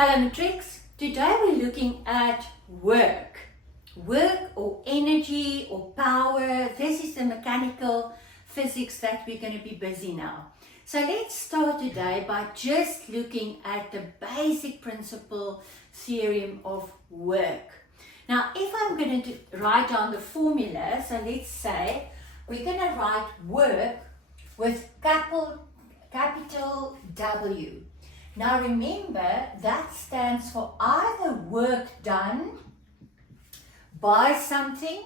Hello Matrix, today we're looking at work. Work or energy or power. This is the mechanical physics that we're going to be busy now. So let's start today by just looking at the basic principle theorem of work. Now if I'm going to write down the formula, so let's say we're going to write work with capital W. Now remember, that stands for either work done by something,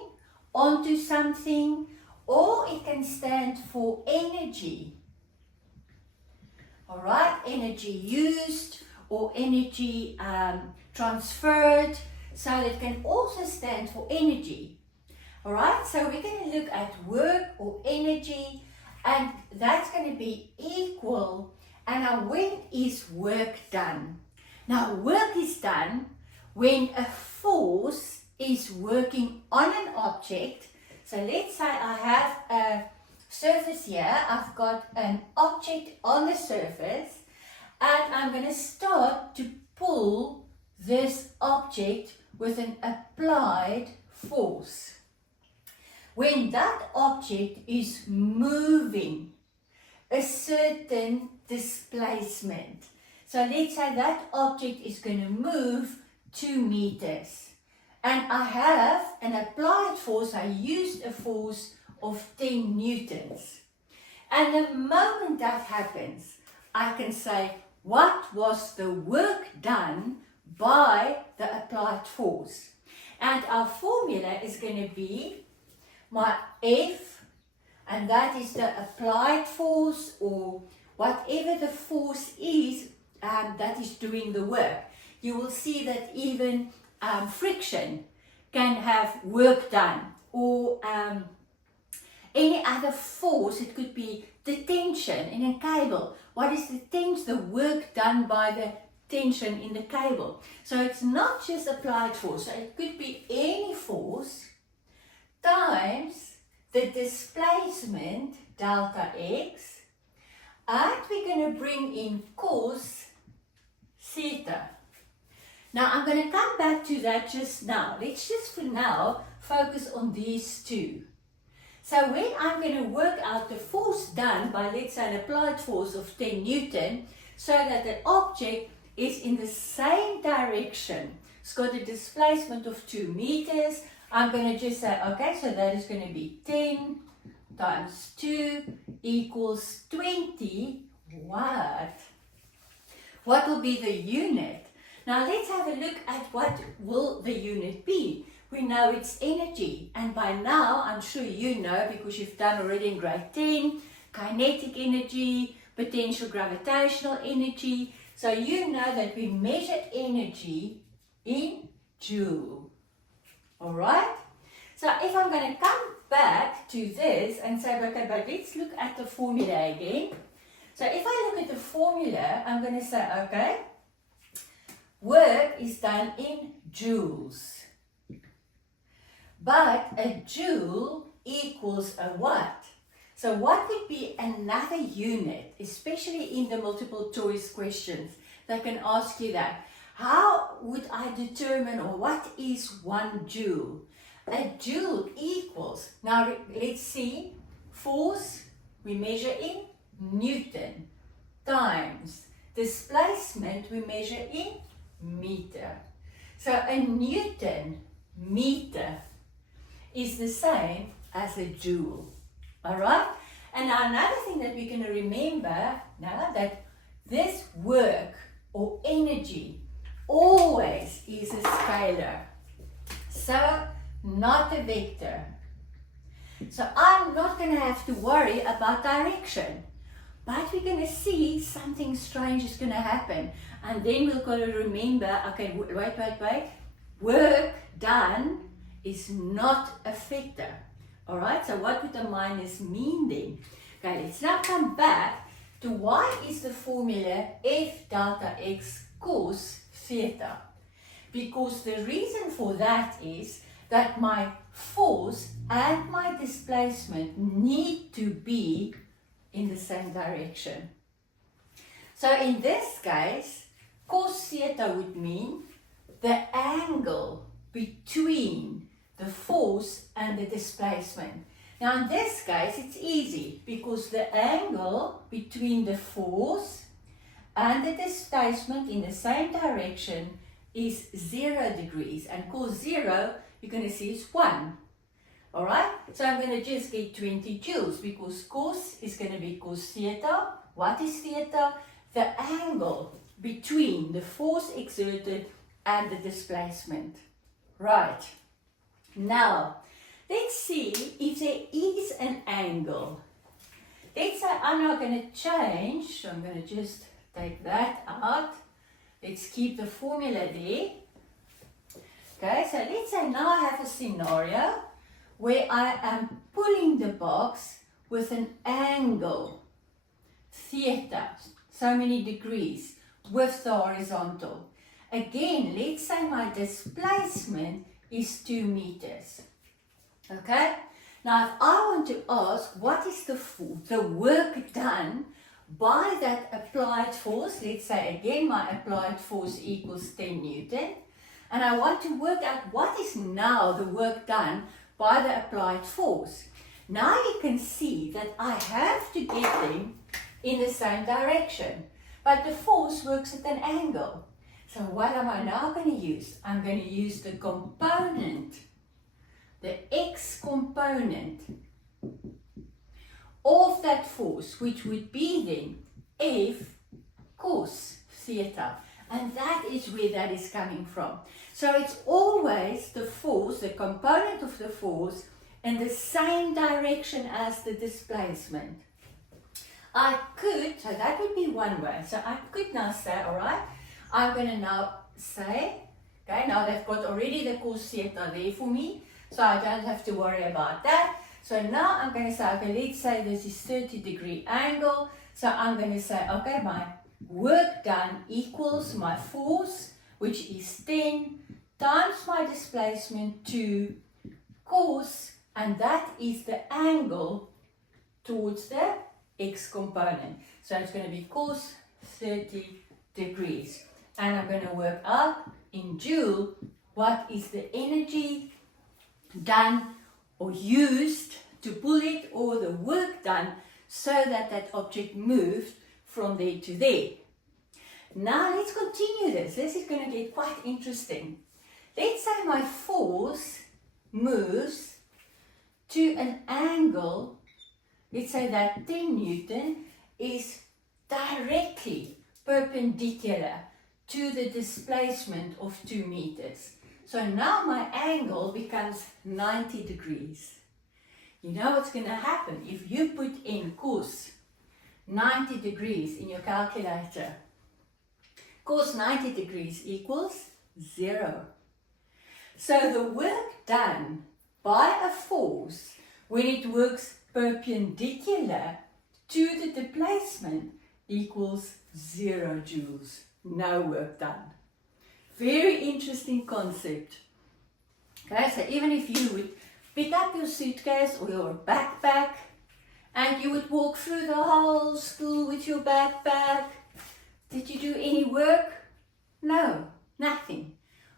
onto something, or it can stand for energy. Alright, energy used or energy transferred, so it can also stand for energy. Alright, so we're going to look at work or energy, and that's going to be equal. And now when is work done? Now work is done when a force is working on an object. So let's say I have a surface here. I've got an object on the surface and I'm going to start to pull this object with an applied force. When that object is moving a certain displacement. So let's say that object is going to move 2 meters. And I have an applied force, I used a force of 10 newtons. And the moment that happens, I can say, what was the work done by the applied force? And our formula is going to be my F, and that is the applied force, or whatever the force is that is doing the work. You will see that even friction can have work done, or any other force. It could be the tension in a cable. What is the tension? The work done by the tension in the cable. So it's not just applied force. So it could be any force times the displacement delta x, and we're going to bring in cos theta. Now I'm going to come back to that just now. Let's just for now focus on these two. So when I'm going to work out the force done by, let's say, an applied force of 10 Newton, so that the object is in the same direction, it's got a displacement of 2 meters, I'm going to just say, okay, so that is going to be 10 times 2 equals 20 watt. What will be the unit? Now let's have a look at what will the unit be. We know it's energy, and by now I'm sure you know, because you've done already in grade 10, kinetic energy, potential gravitational energy. So you know that we measure energy in joule. Alright? So if I'm going to come back to this and say, okay, but let's look at the formula again. So if I look at the formula, I'm going to say, okay, work is done in joules. But a joule equals a watt. So what would be another unit, especially in the multiple choice questions that can ask you that? How would I determine, or what is 1 joule? A joule equals, now let's see, force we measure in Newton, times displacement we measure in meter. So a Newton meter is the same as a joule. Alright? And now another thing that we're going to remember now, that this work or energy always is a scalar. So not a vector. So I'm not going to have to worry about direction. But we're going to see something strange is going to happen. And then we're going to remember, okay, wait. Work done is not a vector. Alright, so what would the minus mean then? Okay, let's now come back to why is the formula F delta x cos theta? Because the reason for that is that my force and my displacement need to be in the same direction. So in this case, cos theta would mean the angle between the force and the displacement. Now in this case it's easy because the angle between the force and the displacement in the same direction is 0 degrees, and cos 0 you're going to see is 1. Alright, so I'm going to just get 20 joules because cos is going to be cos theta. What is theta? The angle between the force exerted and the displacement. Right, now let's see if there is an angle. Let's say I'm not going to change, so I'm going to just take that out. Let's keep the formula there. Okay, so let's say now I have a scenario where I am pulling the box with an angle, theta, so many degrees, with the horizontal. Again, let's say my displacement is 2 meters. Okay, now if I want to ask what is the work done by that applied force, let's say again my applied force equals 10 Newton, and I want to work out what is now the work done by the applied force. Now you can see that I have to get them in the same direction, but the force works at an angle. So what am I now going to use? I'm going to use the component, the x component of that force, which would be then F cos theta. And that is where that is coming from. So it's always the force, the component of the force, in the same direction as the displacement. I could, so that would be one way. So I could now say, all right, I'm going to now say, okay, now they've got already the cos theta there for me, so I don't have to worry about that. So now I'm going to say, okay, let's say this is 30-degree angle. So I'm going to say, okay, my work done equals my force, which is 10, times my displacement 2 cos, and that is the angle towards the x component. So it's going to be cos 30 degrees. And I'm going to work out in joule what is the energy done or used to pull it, or the work done so that that object moved from there to there. Now let's continue this. This is going to get quite interesting. Let's say my force moves to an angle, let's say that 10 Newton is directly perpendicular to the displacement of 2 meters. So now my angle becomes 90 degrees. You know what's going to happen if you put in cos 90 degrees in your calculator? Cos 90 degrees equals 0. So the work done by a force when it works perpendicular to the displacement equals 0 joules. No work done. Very interesting concept. Okay, so even if you would pick up your suitcase or your backpack and you would walk through the whole school with your backpack, did you do any work? No, nothing.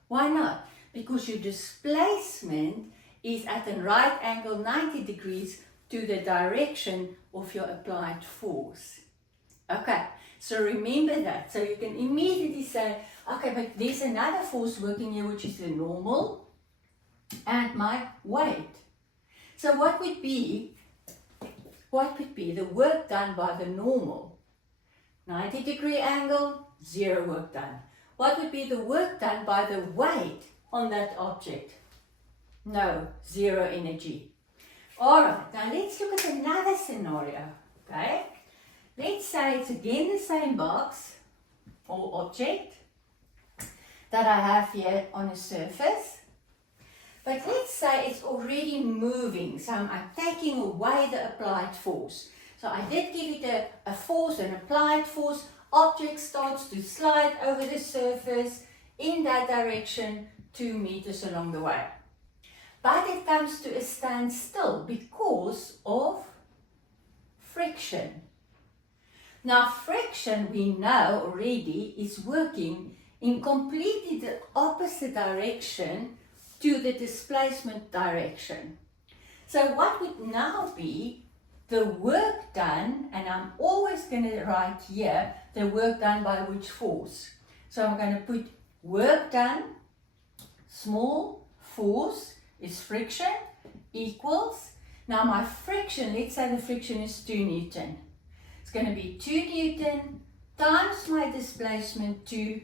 Why not? Because your displacement is at a right angle 90 degrees to the direction of your applied force. Okay, so remember that. So you can immediately say, okay, but there's another force working here, which is the normal and my weight. So what would be the work done by the normal? 90-degree angle, 0 work done. What would be the work done by the weight on that object? No, 0 energy. Alright, now let's look at another scenario, okay? Let's say it's again the same box or object that I have here on a surface. But let's say it's already moving, so I'm taking away the applied force. So I did give it a force, an applied force. Object starts to slide over the surface in that direction 2 meters along the way. But it comes to a standstill because of friction. Now friction, we know already, is working in completely the opposite direction to the displacement direction. So what would now be the work done, and I'm always going to write here the work done by which force. So I'm going to put work done, small force is friction, equals, now my friction, let's say the friction is 2 Newton. It's going to be 2 Newton times my displacement 2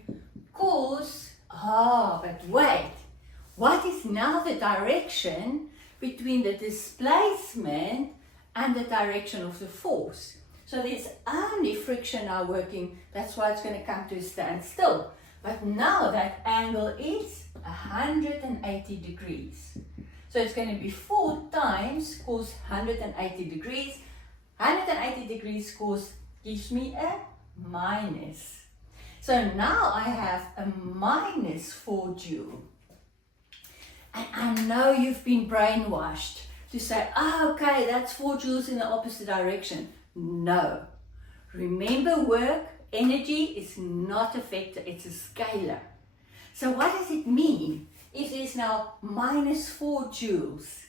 cos, but wait, what is now the direction between the displacement and the direction of the force? So there's only friction now working, that's why it's going to come to a standstill. But now that angle is 180 degrees. So it's going to be 4 times cos 180 degrees. 180 degrees cos gives me a minus. So now I have a minus 4 joule. And I know you've been brainwashed to say, okay, that's 4 joules in the opposite direction. No. Remember, work, energy is not a vector, it's a scalar. So what does it mean if there's now minus 4 joules?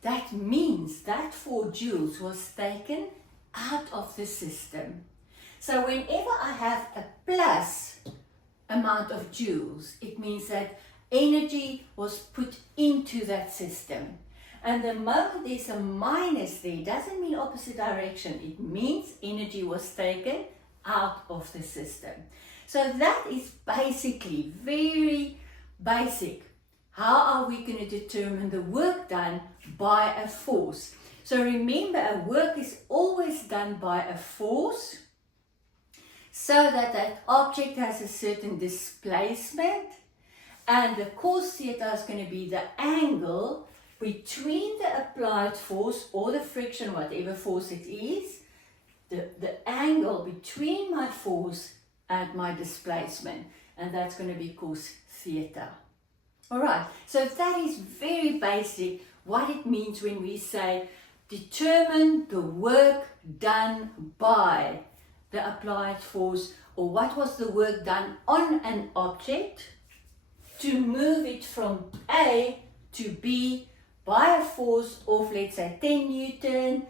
That means that 4 joules was taken out of the system. So whenever I have a plus amount of joules, it means that energy was put into that system. And the moment there's a minus there, doesn't mean opposite direction. It means energy was taken out of the system. So that is basically very basic. How are we going to determine the work done by a force? So remember, a work is always done by a force, so that that object has a certain displacement, and the cos theta is going to be the angle between the applied force or the friction, whatever force it is, the angle between my force and my displacement, and that's going to be cos theta. Alright, so that is very basic what it means when we say determine the work done by the applied force, or what was the work done on an object to move it from A to B by a force of, let's say, 10 Newton.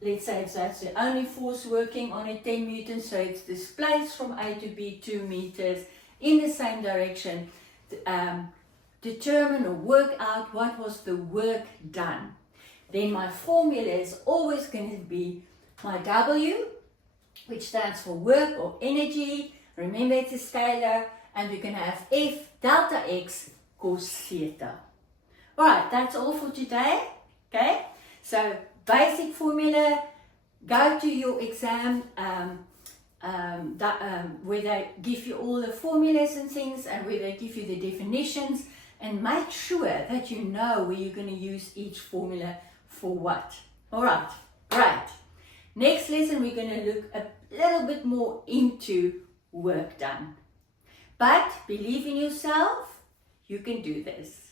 Let's say that's the only force working on it, 10 Newton, so it's displaced from A to B 2 meters in the same direction. Determine or work out what was the work done. Then my formula is always going to be my W, which stands for work or energy. Remember, it's a scalar, and we can have F delta X cos theta. Alright, that's all for today. Okay, so basic formula, go to your exam where they give you all the formulas and things, and where they give you the definitions, and make sure that you know where you're going to use each formula for what. Alright, great. Next lesson we're going to look a little bit more into work done. But believe in yourself, you can do this.